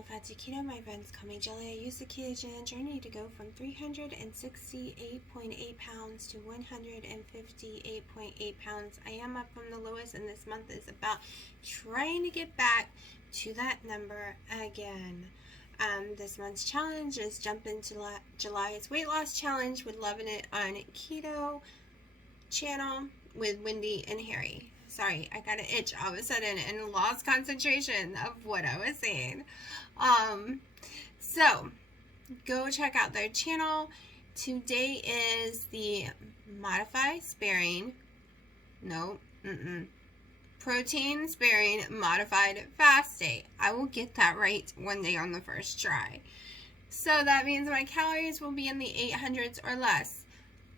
modified to keto. My friends call me Jelly. I use the ketogenic journey to go from 368.8 pounds to 158.8 pounds. I am up from the lowest, and this month is about trying to get back to that number again. This month's challenge is jump into July's weight loss challenge with Loving It on Keto channel with Wendy and Harry. Sorry, I got an itch all of a sudden and lost concentration of what I was saying. So go check out their channel. Today is the protein sparing modified fast day. I will get that right one day on the first try. So that means my calories will be in the 800s or less.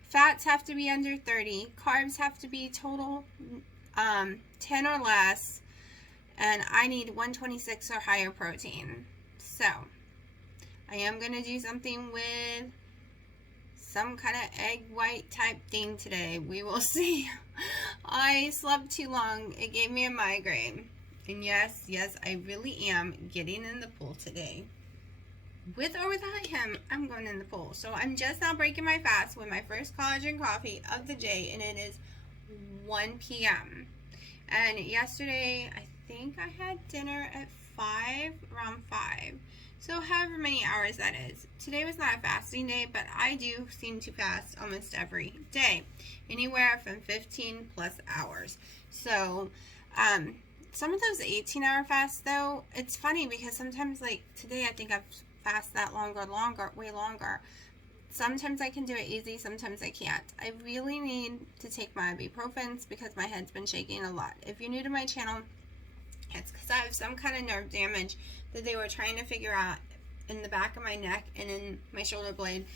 Fats have to be under 30. Carbs have to be total 10 or less, and I need 126 or higher protein. So I am going to do something with some kind of egg white type thing today. We will see. I slept too long. It gave me a migraine. And yes, I really am getting in the pool today. With or without him, I'm going in the pool. So I'm just now breaking my fast with my first collagen coffee of the day, and it is 1 p.m. And yesterday, I think I had dinner at around 5. So however many hours that is. Today was not a fasting day, but I do seem to fast almost every day. Anywhere from 15 plus hours. So, some of those 18-hour fasts, though, it's funny because sometimes, like today, I think I've fasted that way longer. Sometimes I can do it easy, sometimes I can't. I really need to take my ibuprofens because my head's been shaking a lot. If you're new to my channel, it's because I have some kind of nerve damage that they were trying to figure out in the back of my neck and in my shoulder blade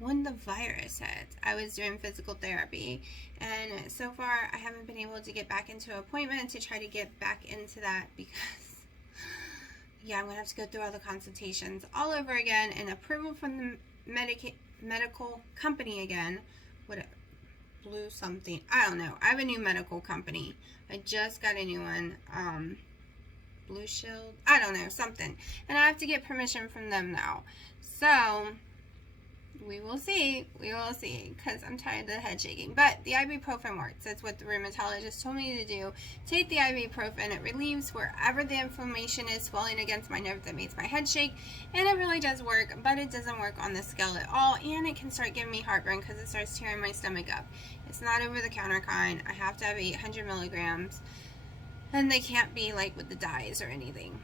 when the virus hit. I was doing physical therapy, and so far I haven't been able to get back into an appointment to try to get back into that because I'm going to have to go through all the consultations all over again and approval from the medical company again. Blue something. I don't know. I have a new medical company. I just got a new one. Blue Shield. I don't know. Something. And I have to get permission from them now. So we will see. Because I'm tired of the head shaking. But the ibuprofen works. That's what the rheumatologist told me to do. Take the ibuprofen. It relieves wherever the inflammation is swelling against my nerve that makes my head shake. And it really does work. But it doesn't work on the scale at all. And it can start giving me heartburn because it starts tearing my stomach up. It's not over-the-counter kind. I have to have 800 milligrams. And they can't be like with the dyes or anything.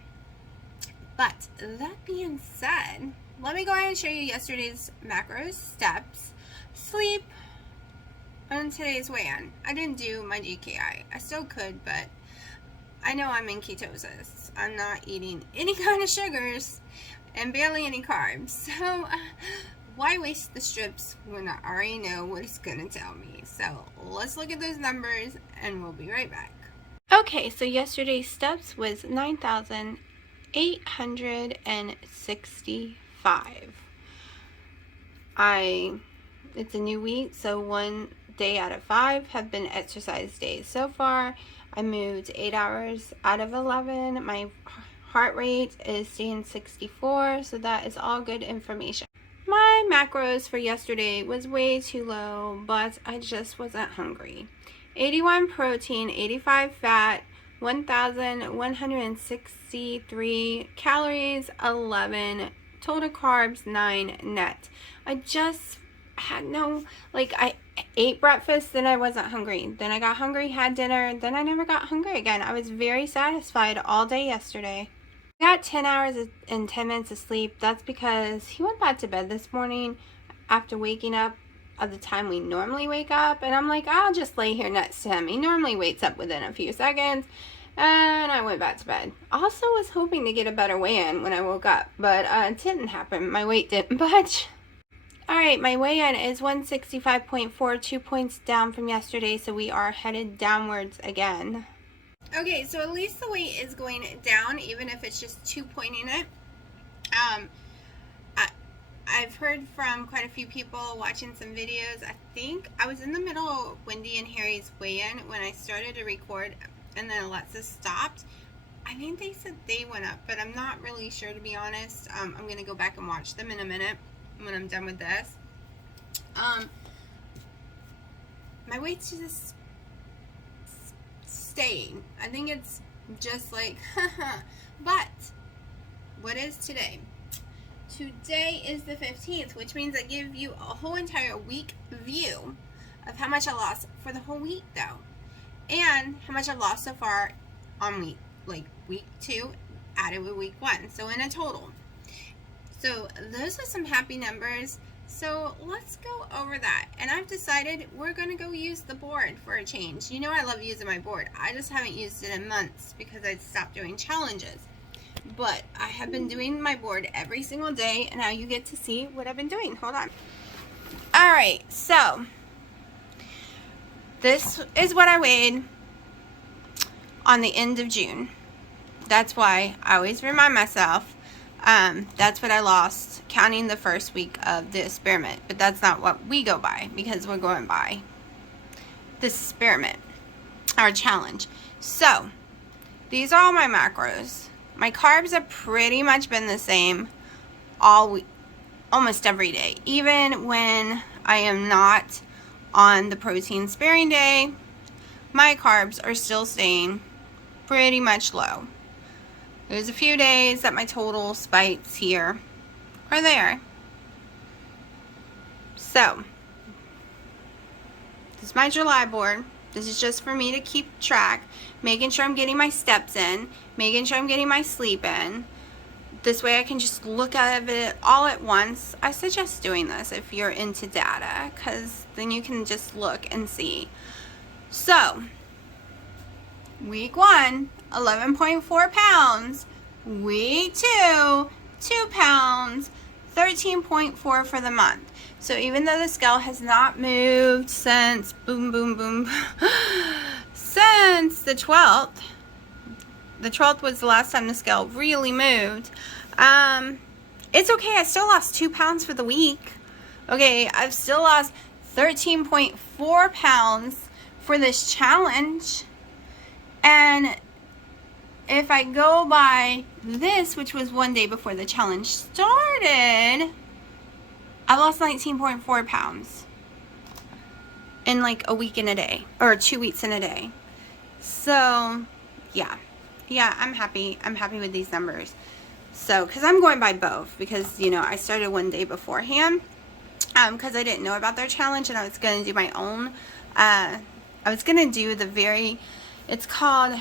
But that being said, let me go ahead and show you yesterday's macros, steps, sleep, and today's weigh-in. I didn't do my GKI. I still could, but I know I'm in ketosis. I'm not eating any kind of sugars and barely any carbs. So why waste the strips when I already know what it's going to tell me? So let's look at those numbers, and we'll be right back. Okay, so yesterday's steps was 9,865. It's a new week, so 1 day out of 5 have been exercise days so far. I moved 8 hours out of 11. My heart rate is staying 64, so that is all good information. My macros for yesterday was way too low, but I just wasn't hungry. 81 protein, 85 fat, 1,163 calories, 11 total carbs, 9 net. I just had I ate breakfast, then I wasn't hungry. Then I got hungry, had dinner, then I never got hungry again. I was very satisfied all day yesterday. I got 10 hours and 10 minutes of sleep. That's because he went back to bed this morning after waking up at the time we normally wake up, and I'm like, I'll just lay here next to him. He normally wakes up within a few seconds, and I went back to bed. Also was hoping to get a better weigh-in when I woke up, but it didn't happen. My weight didn't budge. Alright, my weigh-in is 165.4, 2 points down from yesterday, so we are headed downwards again. Okay, so at least the weight is going down, even if it's just 2 pointing it. I've heard from quite a few people watching some videos. I think I was in the middle of Wendy and Harry's weigh-in when I started to record, and then Alexa stopped. I think they said they went up, but I'm not really sure, to be honest. I'm going to go back and watch them in a minute when I'm done with this. My weight's just staying. I think it's just like, but what is today? Today is the 15th, which means I give you a whole entire week view of how much I lost for the whole week, though, and how much I've lost so far on week 2 added with week 1, so in a total. So those are some happy numbers. So let's go over that. And I've decided we're going to go use the board for a change. You know I love using my board. I just haven't used it in months because I stopped doing challenges. But I have been doing my board every single day, and now you get to see what I've been doing. Hold on. Alright, so this is what I weighed on the end of June. That's why I always remind myself that's what I lost counting the first week of the experiment. But that's not what we go by, because we're going by this experiment, our challenge. So these are all my macros. My carbs have pretty much been the same all week, almost every day. Even when I am not on the protein sparing day, my carbs are still staying pretty much low. There's a few days that my total spikes here or there. So, this is my July board. This is just for me to keep track, making sure I'm getting my steps in, making sure I'm getting my sleep in. This way I can just look at it all at once. I suggest doing this if you're into data, because then you can just look and see. So, week 1, 11.4 pounds. Week 2, 2 pounds. 13.4 for the month. So even though the scale has not moved since since the 12th. The 12th was the last time the scale really moved. It's okay. I still lost 2 pounds for the week. Okay, I've still lost 13.4 pounds for this challenge. And if I go by this, which was 1 day before the challenge started, I lost 19.4 pounds in like a week and a day, or 2 weeks and a day. So, yeah, I'm happy. I'm happy with these numbers. So, because I'm going by both, because, you know, I started 1 day beforehand, because I didn't know about their challenge, and I was going to do my own. I was going to do the it's called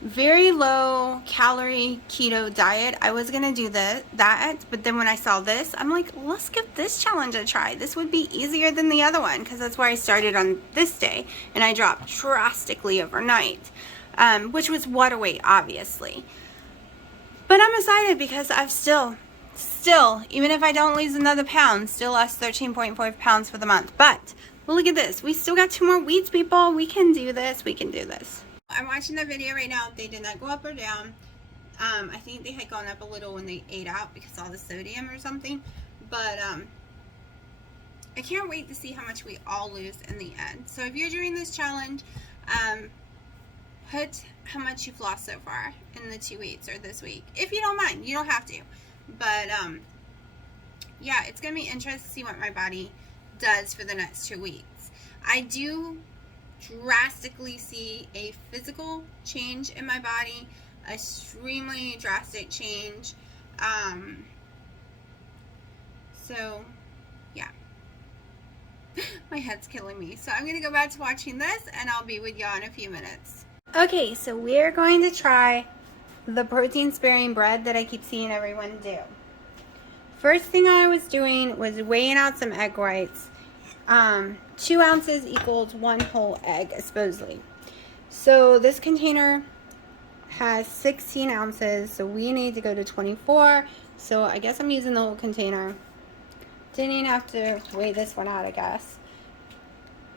very low calorie keto diet. I was gonna do that, but then when I saw this, I'm like, let's give this challenge a try. This would be easier than the other one, because that's where I started on this day, and I dropped drastically overnight, which was water weight, obviously. But I'm excited because I've still, even if I don't lose another pound, still lost 13.4 pounds for the month. But look at this. We still got 2 more weeks, people. We can do this. We can do this. I'm watching the video right now. They did not go up or down. I think they had gone up a little when they ate out because of all the sodium or something. But I can't wait to see how much we all lose in the end. So if you're doing this challenge, put how much you've lost so far in the 2 weeks or this week. If you don't mind. You don't have to. But yeah, it's going to be interesting to see what my body does for the next 2 weeks. I do drastically see a physical change in my body, extremely drastic change. So yeah, my head's killing me. So I'm gonna go back to watching this, and I'll be with y'all in a few minutes. Okay, so we're going to try the protein sparing bread that I keep seeing everyone do. First thing I was doing was weighing out some egg whites. 2 ounces equals 1 whole egg, supposedly. So this container has 16 ounces, so we need to go to 24. So I guess I'm using the whole container. Didn't even have to weigh this one out, I guess.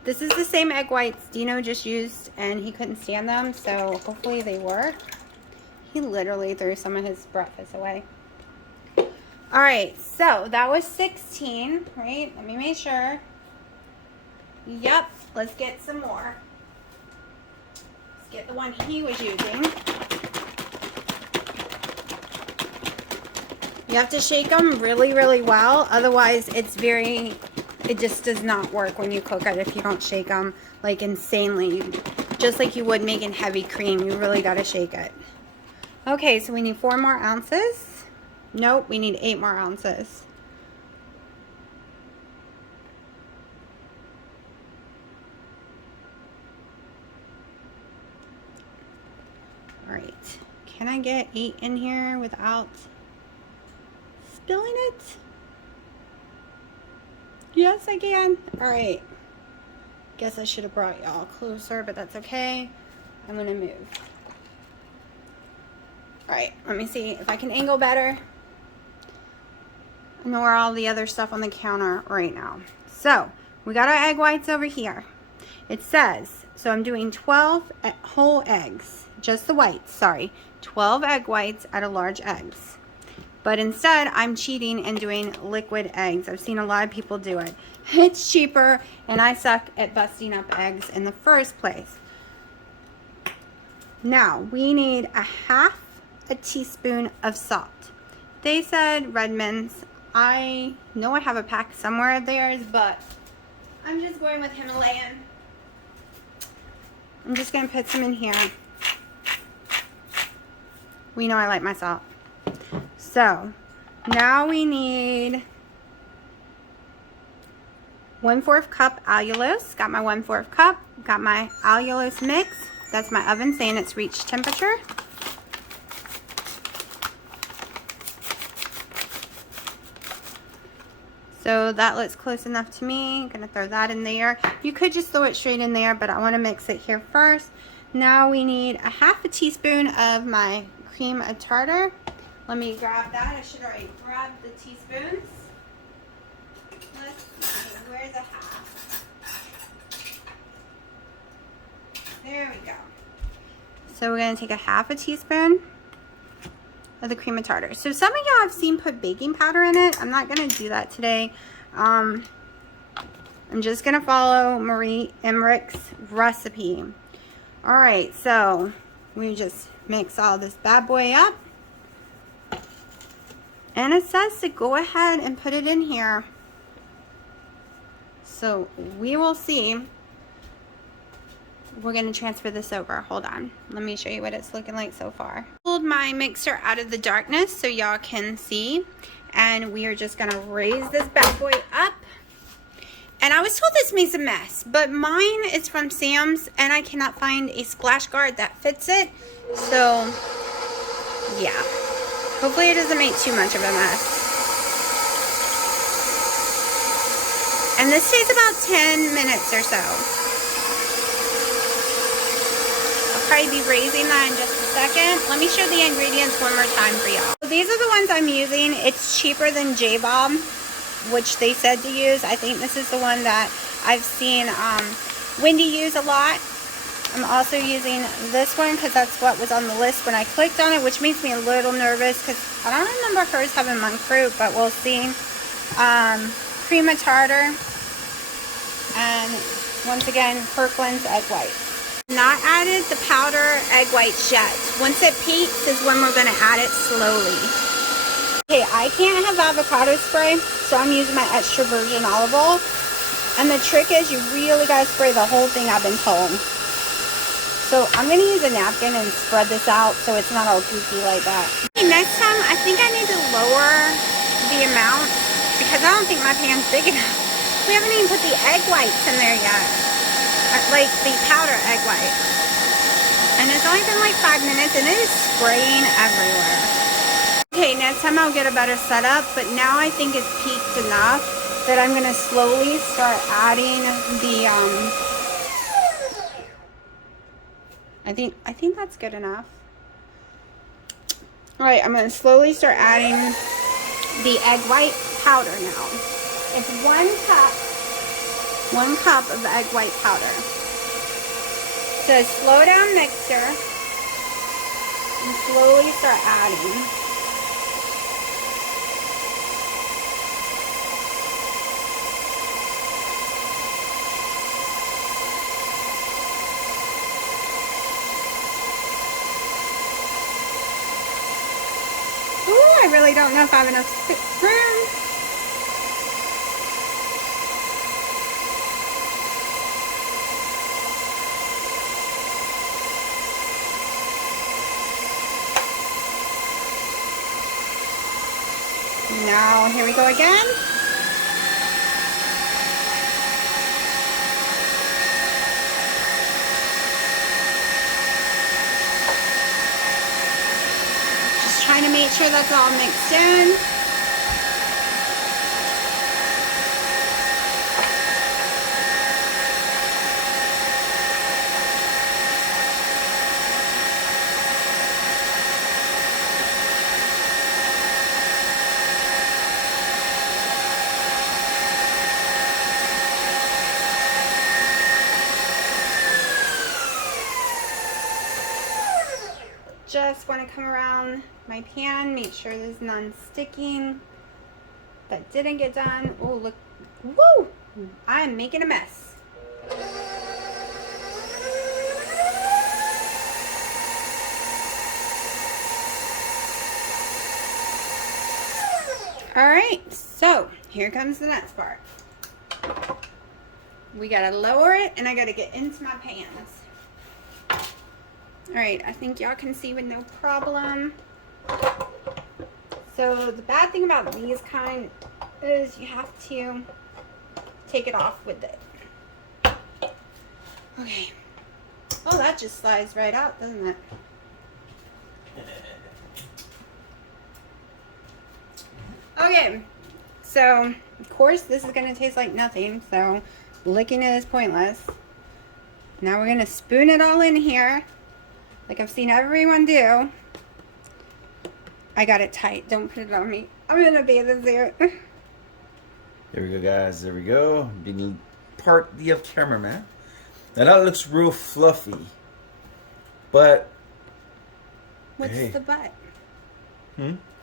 This is the same egg whites Dino just used, and he couldn't stand them, so hopefully they work. He literally threw some of his breakfast away. Alright, so that was 16, right? Let me make sure. Yep, let's get some more. Let's get the one he was using. You have to shake them really, really well. Otherwise, it just does not work when you cook it if you don't shake them like insanely. Just like you would making heavy cream, you really got to shake it. Okay, so we need 4 more ounces. Nope, we need 8 more ounces. All right, can I get 8 in here without spilling it? Yes, I can. All right. Guess I should have brought y'all closer, but that's okay. I'm gonna move. All right, let me see if I can angle better. I know where all the other stuff on the counter right now. So we got our egg whites over here. It says, so I'm doing 12 whole eggs, just the whites, sorry. 12 egg whites out of large eggs. But instead, I'm cheating and doing liquid eggs. I've seen a lot of people do it. It's cheaper, and I suck at busting up eggs in the first place. Now, we need a half a teaspoon of salt. They said Redmond's. I know I have a pack somewhere of theirs, but I'm just going with Himalayan. I'm just going to put some in here. We know I like my salt. So, now we need 1/4 cup allulose. Got my 1/4 cup. Got my allulose mix. That's my oven saying it's reached temperature. So that looks close enough to me. I'm gonna throw that in there. You could just throw it straight in there, but I wanna mix it here first. Now we need a half a teaspoon of my cream of tartar. Let me grab that. I should already grab the teaspoons. Let's see, where's a half? There we go. So we're gonna take a half a teaspoon of the cream of tartar. So some of y'all have seen put baking powder in it. I'm not gonna do that today. I'm just gonna follow Marie Emmerich's recipe. All right, so we just mix all this bad boy up. And it says to go ahead and put it in here. So we will see. We're going to transfer this over. Hold on. Let me show you what it's looking like so far. Pulled my mixer out of the darkness so y'all can see. And we are just going to raise this bad boy up. And I was told this makes a mess, but mine is from Sam's and I cannot find a splash guard that fits it. So, yeah. Hopefully it doesn't make too much of a mess. And this takes about 10 minutes or so. I'll probably be raising that in just a second. Let me show the ingredients one more time for y'all. So these are the ones I'm using. It's cheaper than J-Bomb, which they said to use. I think this is the one that I've seen Wendy use a lot. I'm also using this one because that's what was on the list when I clicked on it, which makes me a little nervous because I don't remember hers having monk fruit, but we'll see. Cream of tartar, and once again, Kirkland's egg white. Not added the powder egg whites yet. Once it peaks is when we're going to add it slowly. Okay, I can't have avocado spray, so I'm using my extra virgin olive oil. And the trick is you really got to spray the whole thing, I've been told. So I'm going to use a napkin and spread this out so it's not all goofy like that. Okay, next time, I think I need to lower the amount because I don't think my pan's big enough. We haven't even put the egg whites in there yet. Like the powder egg white. And it's only been like 5 minutes and it is spraying everywhere. Okay, next time I'll get a better setup, but now I think it's peaked enough that I'm going to slowly start adding the I think that's good enough. All right, I'm going to slowly start adding the egg white powder now. It's 1 cup of egg white powder. So slow down mixer and slowly start adding. really don't know if I have enough room. Now, here we go again. Just trying to make sure that's all mixed in. Just want to come around my pan, make sure there's none sticking. That didn't get done. Oh, look. Woo! I'm making a mess. Alright, so here comes the next part. We gotta lower it and I gotta get into my pans. Alright, I think y'all can see with no problem. So the bad thing about these kind is you have to take it off with it. Okay. Oh, that just slides right out, doesn't it? Okay, so of course this is going to taste like nothing, so licking it is pointless. Now we're going to spoon it all in here, like I've seen everyone do. I got it tight, don't put it on me. I'm going to bathe in there. There we go, guys, there we go. Being part of cameraman. Now that looks real fluffy, but What's hey. the butt?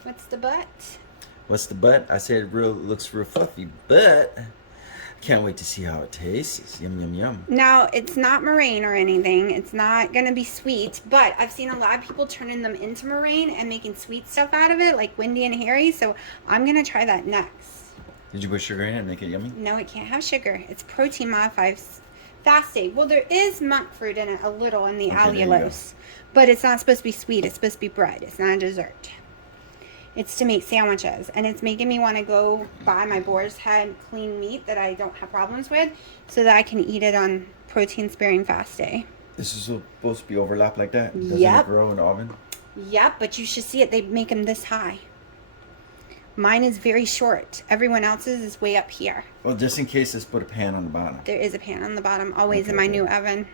What's the butt? What's the butt? I said looks real fluffy, but can't wait to see how it tastes. Yum, yum, yum. Now, it's not meringue or anything. It's not going to be sweet, but I've seen a lot of people turning them into meringue and making sweet stuff out of it, like Wendy and Harry, so I'm going to try that next. Did you put sugar in it and make it yummy? No, it can't have sugar. It's protein modified fasting. Well, there is monk fruit in it a little in the allulose, but it's not supposed to be sweet. It's supposed to be bread. It's not a dessert. It's to make sandwiches, and it's making me want to go buy my boar's head clean meat that I don't have problems with so that I can eat it on protein sparing fast day. This is supposed to be overlapped like that? Doesn't Yep. it grow in the oven? Yep, but you should see it. They make them this high. Mine is very short. Everyone else's is way up here. Well, just in case, let's put a pan on the bottom. There is a pan on the bottom, always Okay, in my good. new oven.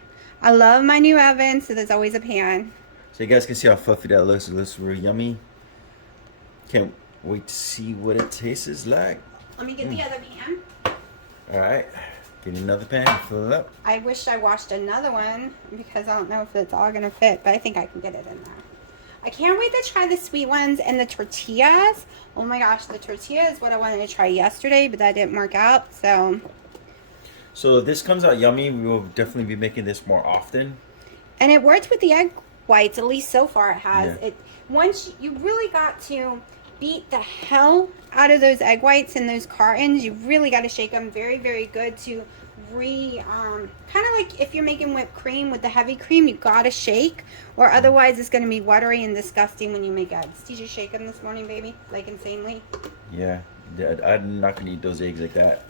I love my new oven, so there's always a pan. So you guys can see how fluffy that looks. It looks real yummy. Can't wait to see what it tastes like. Let me get the other pan. All right, get another pan, fill it up. I wish I washed another one because I don't know if it's all going to fit, but I think I can get it in there. I can't wait to try the sweet ones and the tortillas. Oh my gosh, the tortilla is what I wanted to try yesterday, but that didn't work out, so. So if this comes out yummy, we will definitely be making this more often. And it worked with the egg whites, at least so far it has. Yeah. Once you really got to beat the hell out of those egg whites and those cartons. You really got to shake them very, very good to kind of like if you're making whipped cream with the heavy cream, you got to shake, or otherwise it's going to be watery and disgusting when you make eggs. Did you shake them this morning, baby? Like insanely? Yeah, I'm not going to eat those eggs like that.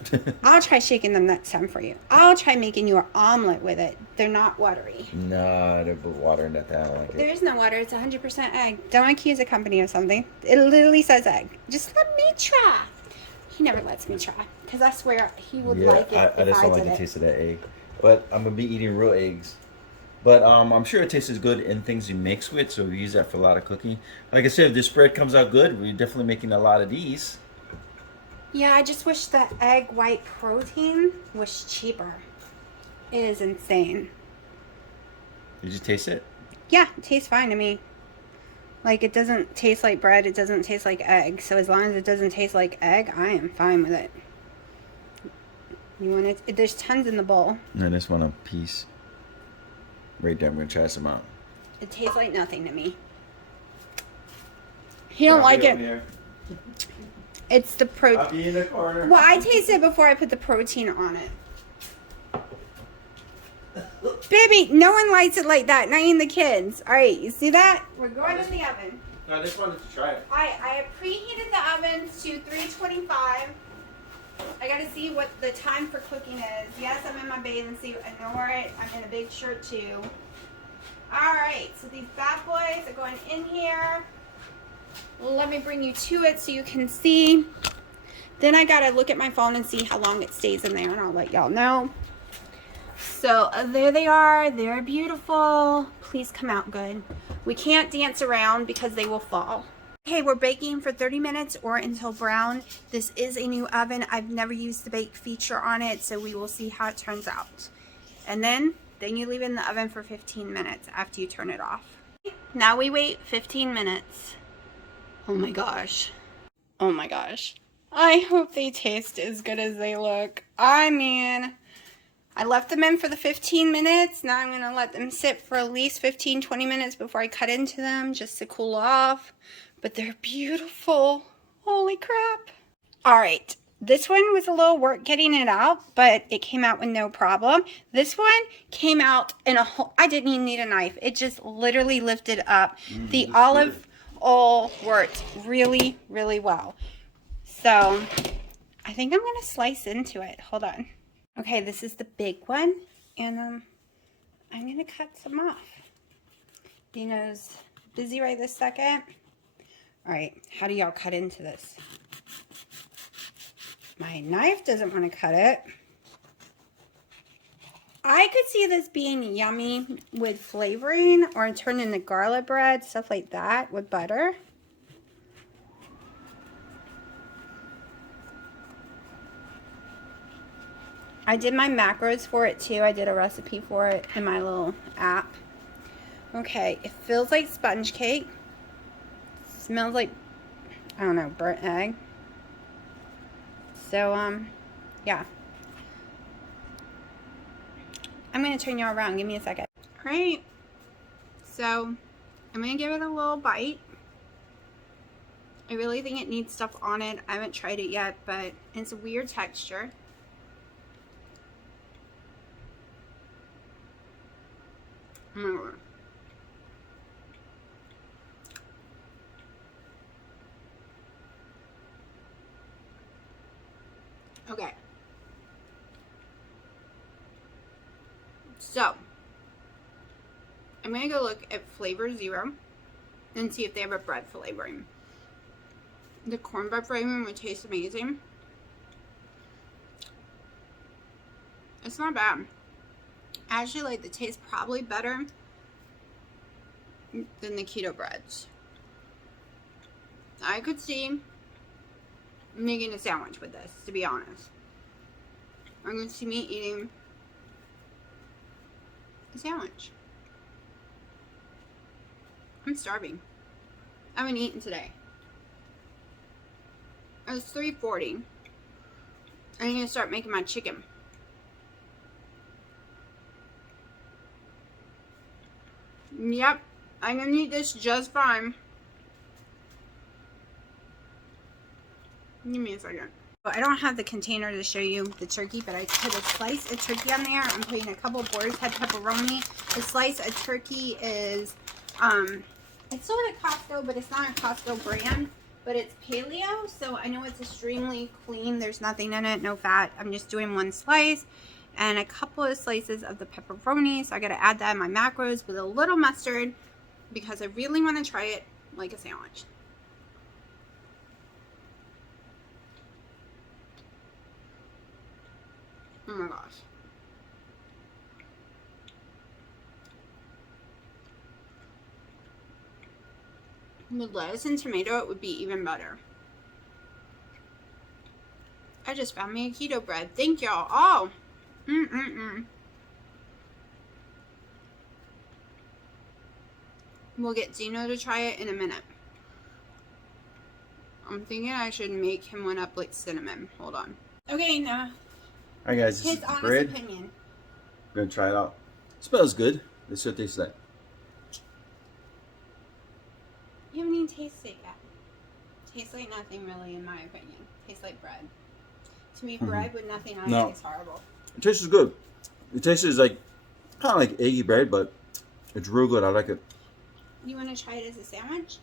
I'll try shaking them next time for you. I'll try making you an omelet with it. They're not watery. Nah, they're water in that. I don't like it. There is no water. It's 100% egg. Don't accuse a company of something. It literally says egg. Just let me try. He never lets me try because I swear he would like it. I just don't like the taste of that egg. But I'm gonna be eating real eggs. But I'm sure it tastes good in things you mix with, so we use that for a lot of cooking. Like I said, if this spread comes out good, we're definitely making a lot of these. Yeah, I just wish the egg white protein was cheaper. It is insane. Did you taste it? Yeah, it tastes fine to me. Like, it doesn't taste like bread. It doesn't taste like egg. So as long as it doesn't taste like egg, I am fine with it. You want it? There's tons in the bowl. I just want a piece. Right there, I'm gonna try some out. It tastes like nothing to me. He don't like it. It's the I'll protein. be in the corner. Well, I taste it before I put the protein on it. Baby, no one likes it like that, not even the kids. All right, you see that? We're going in the oven. No, I just wanted to try it. I have preheated the oven to 325. I gotta see what the time for cooking is. Yes, I'm in my bathing suit. Ignore it. I'm in a big shirt too. All right, so these bad boys are going in here. Let me bring you to it so you can see. Then I gotta look at my phone and see how long it stays in there, and I'll let y'all know. So there they are. They're beautiful. Please come out good. We can't dance around because they will fall. Okay, we're baking for 30 minutes or until brown. This is a new oven. I've never used the bake feature on it, so we will see how it turns out. And then you leave it in the oven for 15 minutes after you turn it off. Now we wait 15 minutes. Oh my gosh. Oh my gosh. I hope they taste as good as they look. I mean, I left them in for the 15 minutes. Now I'm going to let them sit for at least 15-20 minutes before I cut into them just to cool off. But they're beautiful. Holy crap. All right. This one was a little work getting it out, but it came out with no problem. This one came out in a whole, I didn't even need a knife. It just literally lifted up. The olive oil worked really, really well. So I think I'm going to slice into it. Hold on. Okay, this is the big one, and I'm going to cut some off. Dino's busy right this second. All right, how do y'all cut into this? My knife doesn't want to cut it. I could see this being yummy with flavoring or turn into garlic bread, stuff like that with butter. I did my macros for it too. I did a recipe for it in my little app. Okay, it feels like sponge cake. Smells like, I don't know, burnt egg. So, yeah. I'm going to turn y'all around. Give me a second. All right. So, I'm going to give it a little bite. I really think it needs stuff on it. I haven't tried it yet, but it's a weird texture. Oh my God. Okay. So, I'm going to go look at Flavor Zero and see if they have a bread flavoring. The cornbread flavoring would taste amazing. It's not bad. I actually like the taste probably better than the keto breads. I could see making a sandwich with this, to be honest. I'm going to see me eating a sandwich. I'm starving. I haven't eaten today. It's 3:40. I'm going to start making my chicken. Yep, I'm going to eat this just fine. Give me a second. I don't have the container to show you the turkey, but I put a slice of turkey on there. I'm putting a couple boar's head pepperoni. The slice of turkey is, it's sold at Costco, but it's not a Costco brand, but it's paleo, so I know it's extremely clean. There's nothing in it, no fat. I'm just doing one slice and a couple of slices of the pepperoni, so I got to add that in my macros with a little mustard because I really want to try it like a sandwich. Oh my gosh. With lettuce and tomato, it would be even better. I just found me a keto bread. Thank y'all. Oh. We'll get Zeno to try it in a minute. I'm thinking I should make him one up like cinnamon. Hold on. Okay, now. Alright guys, this His is the honest bread. opinion. I'm gonna try it out. It smells good. Let's see what it tastes like. You haven't even tasted it yet. Tastes like nothing really, in my opinion. Tastes like bread. To me, bread with nothing on it tastes horrible. It tastes good. It tastes like kind of like eggy bread, but it's real good. I like it. You want to try it as a sandwich?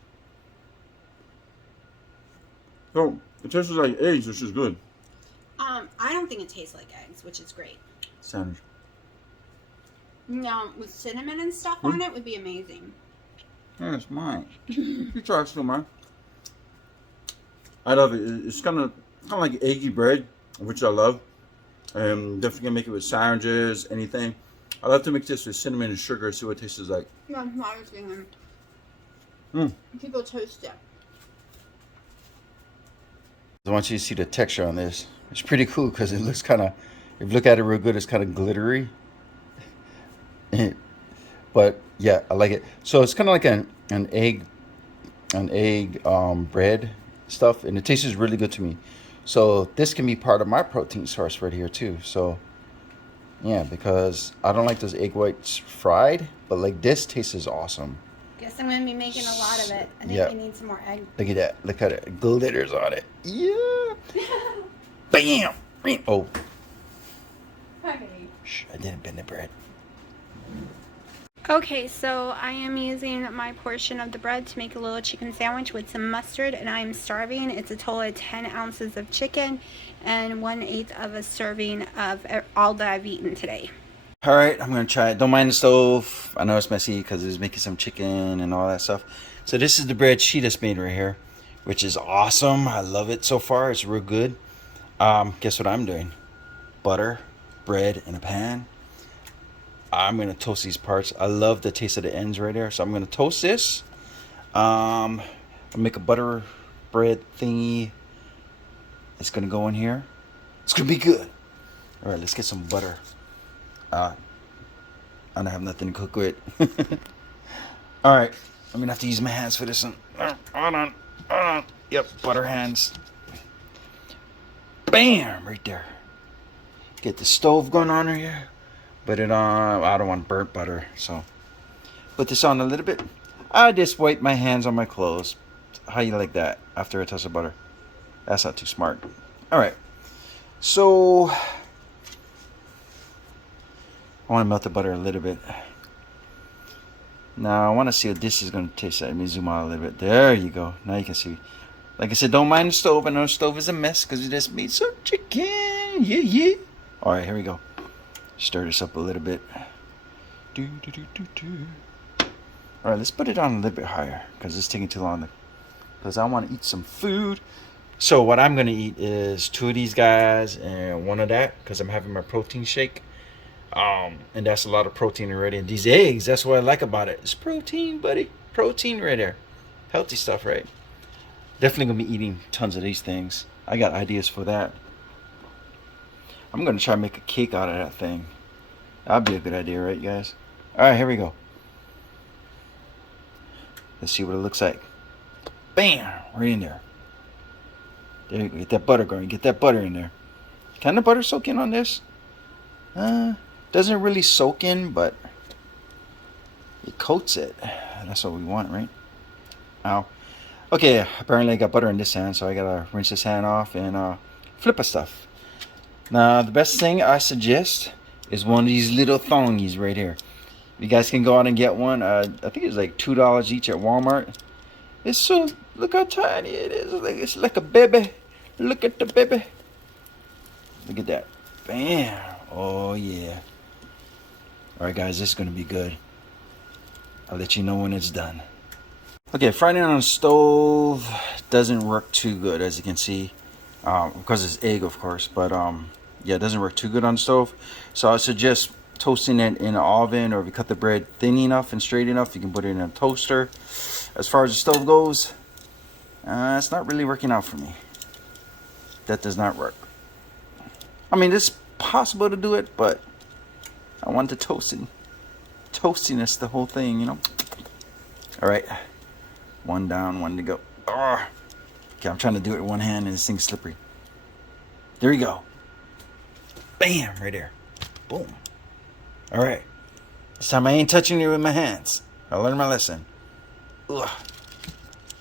So it tastes like eggs, which is good. I don't think it tastes like eggs, which is great. Sandwich. No, with cinnamon and stuff on it would be amazing. Yeah, it's mine. You try it, still mine. I love it. It's kind of like eggy bread, which I love. Definitely gonna make it with sandwiches, anything. I love to mix this with cinnamon and sugar, see what it tastes like. Yeah, that's what I was thinking. People toast it. I want you to see the texture on this. It's pretty cool because it looks kind of, if you look at it real good, it's kind of glittery. But yeah, I like it. So it's kind of like an egg bread stuff, and it tastes really good to me. So this can be part of my protein source right here too. So yeah, because I don't like those egg whites fried, but like this tastes awesome. Guess I'm gonna be making a lot of it. I think we need some more egg. Look at that. Look at it. Glitters on it. Yeah. Bam. Oh. Okay. Shh, I didn't bend the bread. Okay, so I am using my portion of the bread to make a little chicken sandwich with some mustard, and I'm starving. It's a total of 10 ounces of chicken and 1/8 of a serving of all that I've eaten today. All right, I'm gonna try it. Don't mind the stove. I know it's messy because it's making some chicken and all that stuff. So this is the bread she just made right here, which is awesome. I love it so far. It's real good. Guess what I'm doing? Butter, bread in a pan. I'm gonna toast these parts. I love the taste of the ends right there. So I'm gonna toast this. I'll make a butter bread thingy. It's gonna go in here. It's gonna be good. All right, let's get some butter. I don't have nothing to cook with. All right, I'm gonna have to use my hands for this one. Hold on. Yep, butter hands. Bam, right there. Get the stove going on here. Put it on. I don't want burnt butter, so put this on a little bit. I just wipe my hands on my clothes. How you like that after a touch of butter? That's not too smart. All right, so I want to melt the butter a little bit. Now I want to see what this is going to taste like. Let me zoom out a little bit. There you go. Now you can see. Like I said, don't mind the stove. I know the stove is a mess because we just made some chicken. Yeah. All right, here we go. Stir this up a little bit. All right, let's put it on a little bit higher because it's taking too long. Because I want to eat some food. So what I'm going to eat is 2 of these guys and 1 of that because I'm having my protein shake. And that's a lot of protein already. And these eggs, that's what I like about it. It's protein, buddy. Protein right there. Healthy stuff, right? Definitely going to be eating tons of these things. I got ideas for that. I'm going to try to make a cake out of that thing. That'd be a good idea, right, guys? All right, here we go. Let's see what it looks like. Bam! Right in there. There you go. Get that butter going. Get that butter in there. Can the butter soak in on this? Doesn't really soak in, but it coats it. That's what we want, right? Ow. Okay, apparently I got butter in this hand, so I gotta rinse this hand off and flip a stuff. Now, the best thing I suggest is one of these little thongies right here. You guys can go out and get one. I think it's like $2 each at Walmart. It's so, look how tiny it is. It's like a baby. Look at the baby. Look at that. Bam. Oh, yeah. All right, guys, this is going to be good. I'll let you know when it's done. Okay, frying it on the stove doesn't work too good, as you can see. Because it's egg, of course. But, yeah, it doesn't work too good on the stove. So I suggest toasting it in an oven, or if you cut the bread thin enough and straight enough, you can put it in a toaster. As far as the stove goes, it's not really working out for me. That does not work. I mean, it's possible to do it, but I want the toastiness, the whole thing, you know. All right, 1 down, 1 to go. Oh. Okay, I'm trying to do it with 1 hand and this thing's slippery. There we go. Bam, right there. Boom. All right. This time I ain't touching it with my hands. I learned my lesson. Ugh.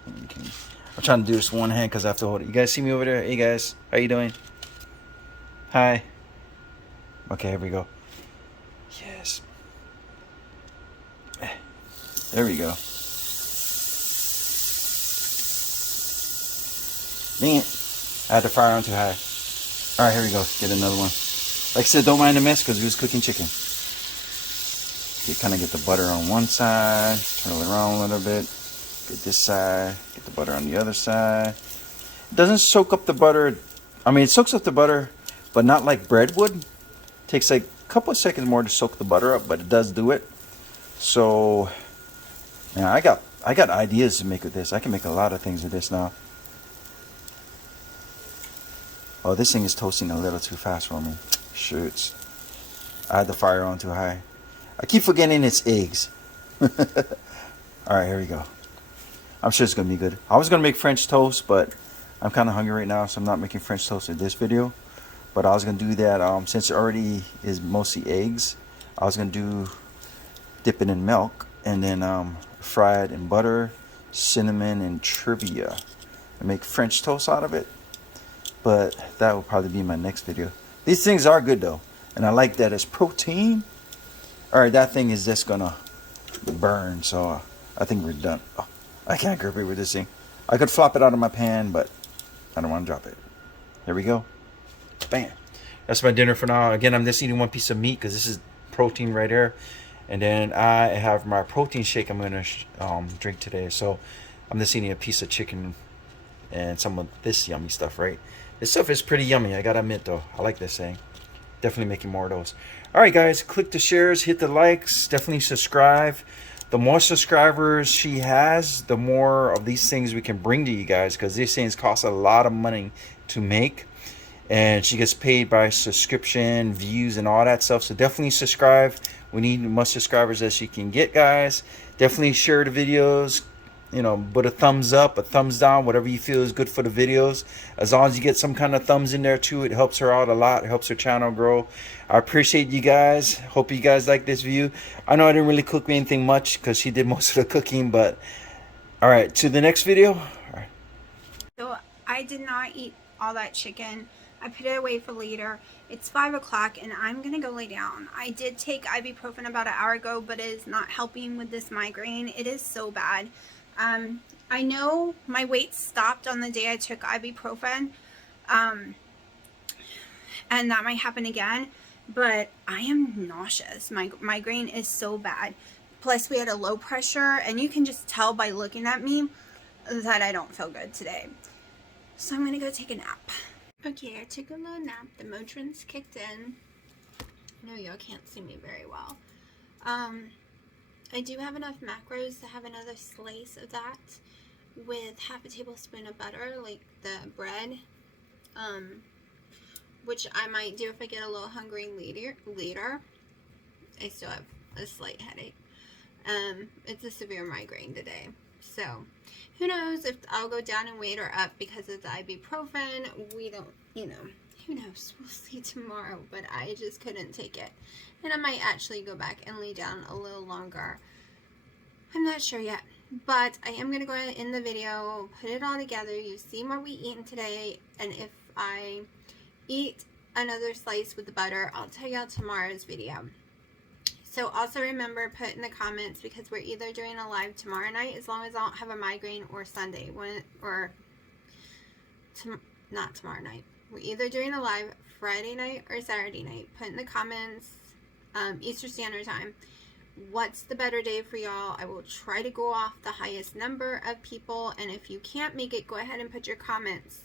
All I'm trying to do this one hand because I have to hold it. You guys see me over there? Hey guys, how you doing? Hi. Okay, here we go. Yes. There we go. Dang it. I had the fire on too high. Alright, here we go. Get another one. Like I said, don't mind the mess because we was cooking chicken. Kind of get the butter on one side. Turn it around a little bit. Get this side. Get the butter on the other side. It doesn't soak up the butter. I mean, it soaks up the butter, but not like bread would. Takes like a couple of seconds more to soak the butter up, but it does do it. So, man, I got ideas to make with this. I can make a lot of things with this now. Oh, this thing is toasting a little too fast for me. Shoots. I had the fire on too high. I keep forgetting it's eggs. Alright, here we go. I'm sure it's going to be good. I was going to make French toast, but I'm kind of hungry right now, so I'm not making French toast in this video. But I was going to do that, since it already is mostly eggs, I was going to dip it in milk and then fry it in butter, cinnamon, and trivia. And make French toast out of it. But that will probably be my next video. These things are good though. And I like that it's protein. Alright, that thing is just gonna burn. So I think we're done. Oh, I can't grip it with this thing. I could flop it out of my pan, but I don't want to drop it. Here we go. Bam. That's my dinner for now. Again, I'm just eating one piece of meat because this is protein right here. And then I have my protein shake I'm going to drink today. So I'm just eating a piece of chicken and some of this yummy stuff, right? This stuff is pretty yummy, I gotta admit though. I like this thing. Definitely making more of those. Alright guys, click the shares, hit the likes, definitely subscribe. The more subscribers she has, the more of these things we can bring to you guys, because these things cost a lot of money to make. And she gets paid by subscription, views, and all that stuff. So definitely subscribe. We need as much subscribers as she can get, guys. Definitely share the videos. You know, put a thumbs up, a thumbs down, whatever you feel is good for the videos. As long as you get some kind of thumbs in there too, it helps her out a lot. It helps her channel grow. I appreciate you guys. Hope you guys like this view. I know I didn't really cook anything much because she did most of the cooking, but all right, to the next video. All right. So I did not eat all that chicken. I put it away for later. It's 5 o'clock and I'm gonna go lay down. I did take ibuprofen about an hour ago, but it is not helping with this migraine. It is so bad. I know my weight stopped on the day I took ibuprofen, and that might happen again, but I am nauseous. My migraine is so bad. Plus we had a low pressure, and you can just tell by looking at me that I don't feel good today. So I'm gonna go take a nap. Okay, I took a little nap. The Motrin's kicked in. I know y'all can't see me very well. I do have enough macros to have another slice of that with half a tablespoon of butter, like the bread, which I might do if I get a little hungry later. I still have a slight headache. It's a severe migraine today, so who knows if I'll go down in weight or up because of the ibuprofen. We don't, you know, who knows, we'll see tomorrow, but I just couldn't take it. And I might actually go back and lay down a little longer. I'm not sure yet, but I am going to go ahead and end the video, put it all together. You've seen what we eaten today, and if I eat another slice with the butter, I'll tell y'all tomorrow's video. So also remember, put in the comments, because we're either doing a live tomorrow night, as long as I don't have a migraine, or Sunday, not tomorrow night. We're either doing a live Friday night or Saturday night. Put in the comments, Eastern Standard Time, what's the better day for y'all. I will try to go off the highest number of people, and if you can't make it, go ahead and put your comments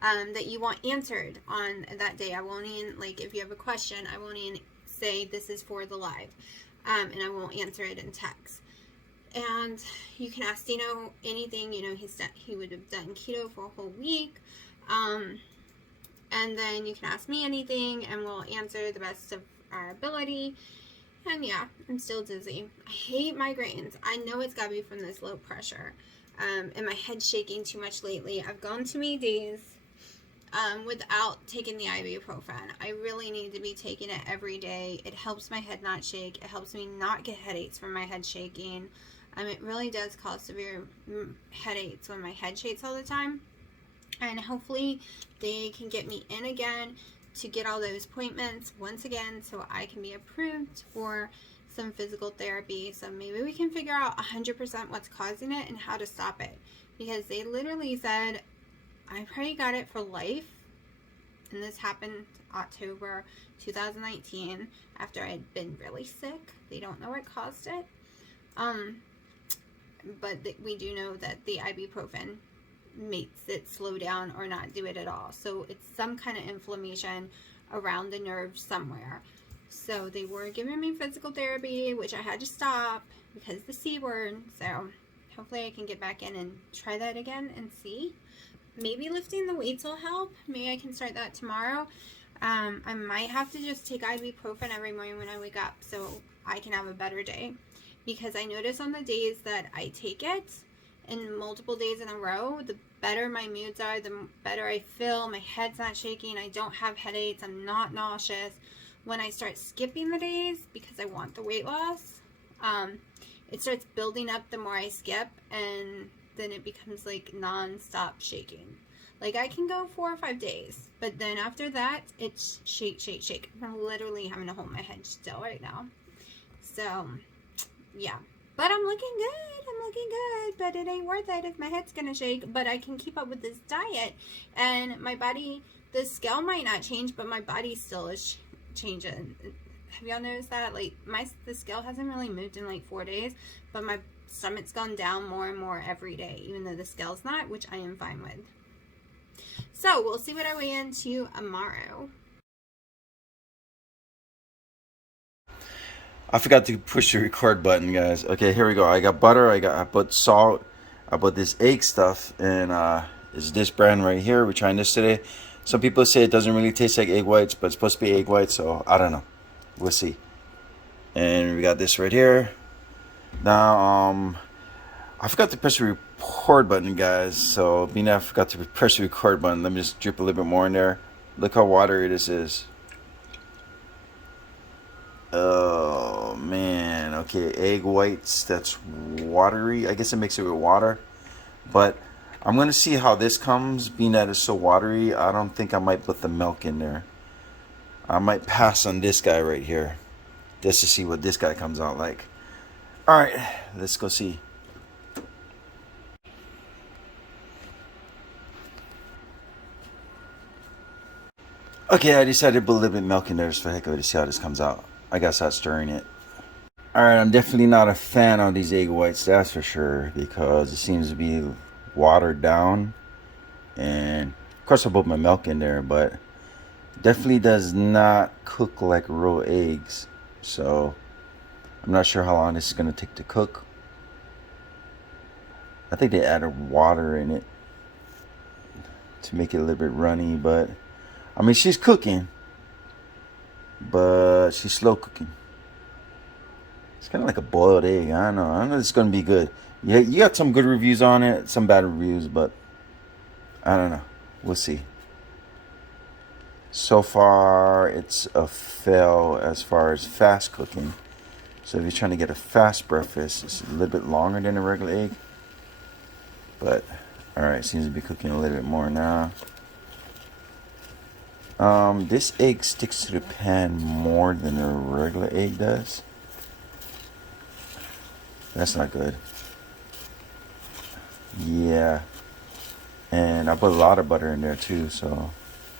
that you want answered on that day. I won't even, like, if you have a question, I won't even say this is for the live, and I won't answer it in text. And you can ask Dino anything. You know, he would have done keto for a whole week, and then you can ask me anything, and we'll answer the best of our ability. And yeah, I'm still dizzy. I hate migraines. I know it's got to be from this low pressure, and my head's shaking too much lately. I've gone too many days without taking the ibuprofen. I really need to be taking it every day. It helps my head not shake. It helps me not get headaches from my head shaking. It really does cause severe headaches when my head shakes all the time. And hopefully they can get me in again to get all those appointments once again so I can be approved for some physical therapy. So maybe we can figure out 100% what's causing it and how to stop it. Because they literally said, I probably got it for life. And this happened October 2019 after I'd been really sick. They don't know what caused it. But we do know that the ibuprofen makes it slow down or not do it at all. So it's some kind of inflammation around the nerve somewhere. So they were giving me physical therapy, which I had to stop because the C word. So hopefully I can get back in and try that again and see. Maybe lifting the weights will help. Maybe I can start that tomorrow. I might have to just take ibuprofen every morning when I wake up so I can have a better day. Because I notice on the days that I take it, in multiple days in a row, the better my moods are, the better I feel. My head's not shaking. I don't have headaches. I'm not nauseous. When I start skipping the days because I want the weight loss, it starts building up the more I skip, and then it becomes like non-stop shaking. Like I can go 4 or 5 days, but then after that, it's shake, shake, shake. I'm literally having to hold my head still right now. So, yeah. But I'm looking good, but it ain't worth it if my head's gonna shake. But I can keep up with this diet, and my body, the scale might not change, but my body still is changing. Have y'all noticed that? Like the scale hasn't really moved in like 4 days, but my stomach's gone down more and more every day, even though the scale's not, which I am fine with. So we'll see what I weigh into tomorrow. I forgot to push the record button, guys. Okay, here we go. I got butter. I put salt. I put this egg stuff, and it's this brand right here. We're trying this today. Some people say it doesn't really taste like egg whites, but it's supposed to be egg whites, so I don't know. We'll see. And we got this right here. Now, I forgot to press the record button, guys. So, being that I forgot to press the record button, let me just drip a little bit more in there. Look how watery this is. Oh man, okay, egg whites, that's watery. I guess it makes it with water, but I'm gonna see how this comes. Being that it's so watery, I don't think I might put the milk in there. I might pass on this guy right here just to see what this guy comes out like. All right, let's go see. Okay, I decided to put a little bit of milk in there just for the heck of it to see how this comes out. I gotta start stirring it. Alright, I'm definitely not a fan of these egg whites, that's for sure, because it seems to be watered down. And of course I put my milk in there, but definitely does not cook like real eggs. So I'm not sure how long this is gonna take to cook. I think they added water in it to make it a little bit runny, but I mean, she's cooking, but she's slow cooking. It's kind of like a boiled egg. I don't know it's going to be good. Yeah, you got some good reviews on it, some bad reviews, but I don't know. We'll see. So far, it's a fail as far as fast cooking. So if you're trying to get a fast breakfast, it's a little bit longer than a regular egg. But, alright, seems to be cooking a little bit more now. This egg sticks to the pan more than a regular egg does. That's not good. Yeah. And I put a lot of butter in there too, so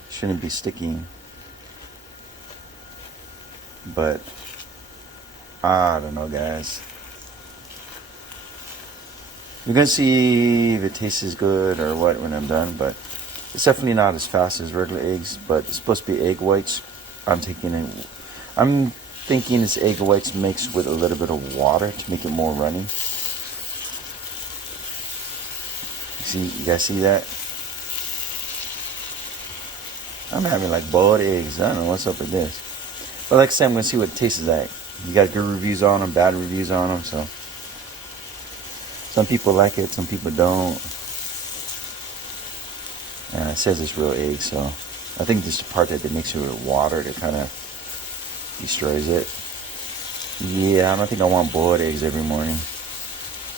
it shouldn't be sticking. But I don't know, guys. We're gonna see if it tastes good or what when I'm done, but it's definitely not as fast as regular eggs, but it's supposed to be egg whites. I'm thinking it's egg whites mixed with a little bit of water to make it more runny. You guys see that? I'm having like boiled eggs. I don't know what's up with this. But like I said, I'm going to see what it tastes like. You got good reviews on them, bad reviews on them, so some people like it, some people don't. And it says it's real egg, so I think this is the part that they mix it with water that kind of destroys it. Yeah, I don't think I want boiled eggs every morning.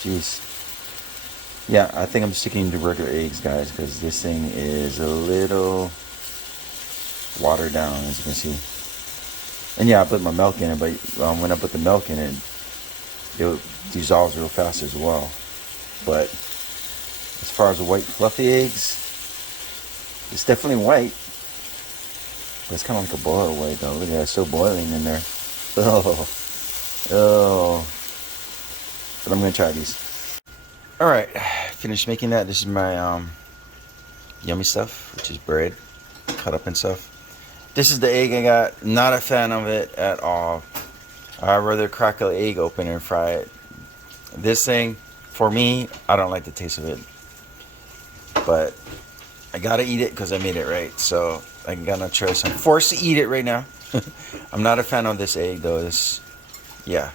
Jeez. Yeah, I think I'm sticking to regular eggs, guys, because this thing is a little watered down, as you can see. And yeah, I put my milk in it, but when I put the milk in it, it dissolves real fast as well. But as far as the white fluffy eggs, it's definitely white. But it's kind of like a boiled white, though. Look at that, it's still boiling in there. Oh. Oh. But I'm going to try these. Alright, finished making that. This is my yummy stuff, which is bread, cut up and stuff. This is the egg I got. Not a fan of it at all. I'd rather crack an egg open and fry it. This thing, for me, I don't like the taste of it. But I gotta eat it because I made it right. So I got no choice. I'm forced to eat it right now. I'm not a fan of this egg though. Yeah.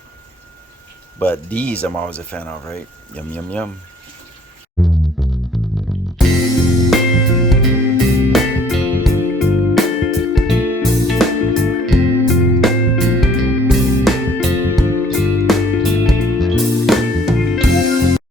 But these I'm always a fan of, right? Yum, yum, yum.